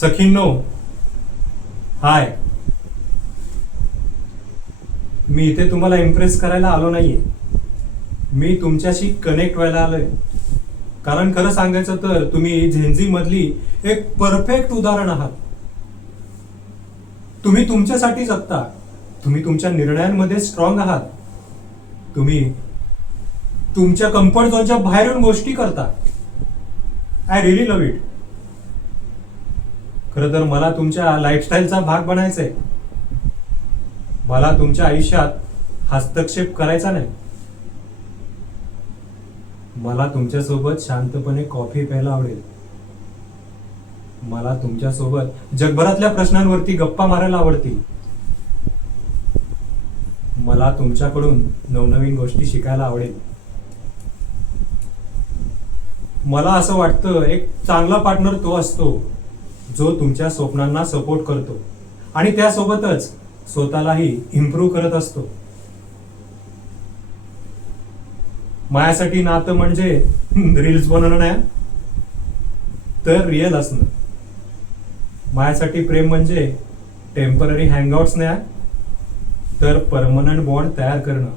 सखींनो, हाय. मी इथे तुम्हाला इम्प्रेस करायला आलो नाहीये. मी तुमच्याशी कनेक्ट व्हायला आलोय. कारण खरं सांगायचं तर तुम्ही झेंझी मधली एक परफेक्ट उदाहरण आहात. तुम्ही तुमच्यासाठी जगता. तुम्ही तुमच्या निर्णयांमध्ये स्ट्रॉंग आहात. तुम्ही तुमच्या कम्फर्ट झोनच्या बाहेरून गोष्टी करता. I really love it. खरं तर मला तुमच्या लाईफस्टाईलचा भाग बनायचंय. मला तुमच्या आयुष्यात हस्तक्षेप करायचा नाही. मला तुमच्यासोबत शांतपणे कॉफी प्यायला आवडेल. मला तुमच्यासोबत जगभरातल्या प्रश्नांवरती गप्पा मारायला आवडतील. मला तुमच्याकडून नवनवीन गोष्टी शिकायला आवडेल. मला असं वाटतं एक चांगला पार्टनर तो असतो जो तुमच्या स्वप्नांना सपोर्ट करतो आणि त्यासोबतच स्वतःलाही इम्प्रूव्ह करत असतो. माझ्यासाठी नातं म्हणजे रील्स बनवणं नाही तर रिअल असणं. माझ्यासाठी प्रेम म्हणजे टेम्पररी हँगआउट्स नाही तर परमनंट बॉन्ड तयार करणं.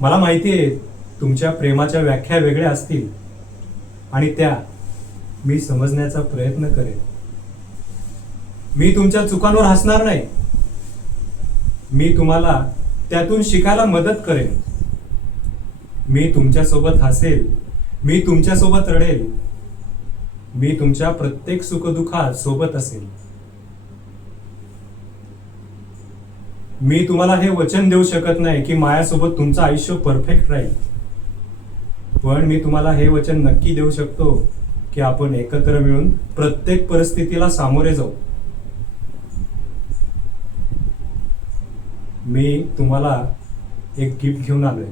मला माहिती आहे तुमच्या प्रेमाच्या व्याख्या वेगळ्या असतील आणि त्या मी समजण्याचा प्रयत्न करेन. मी तुमच्या चुकांवर हसणार नाही. मी तुम्हाला त्यातून शिकायला मदत करेन. मी तुमच्यासोबत हसेल. मी तुमच्यासोबत रडेल. मी तुमच्या प्रत्येक सुखदुःखात सोबत असेल. मी तुम्हाला हे वचन देऊ शकत नाही की माझ्यासोबत तुमचं आयुष्य परफेक्ट राहील. पण मी तुम्हाला हे वचन नक्की देऊ शकतो की आपण एकत्र मिळून प्रत्येक परिस्थितीला सामोरे जाऊ. मी तुम्हाला एक गिफ्ट घेऊन आलोय.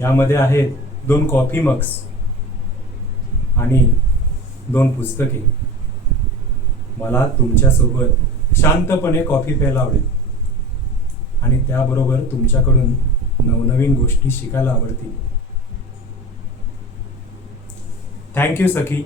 यामध्ये आहेत 2 कॉफी मग्स आणि 2 पुस्तके. मला तुमच्यासोबत शांतपणे कॉफी प्यायला आवडेल आणि त्याबरोबर तुमच्याकडून नवनवीन गोष्टी शिकायला आवडतील. थँक्यू सखी.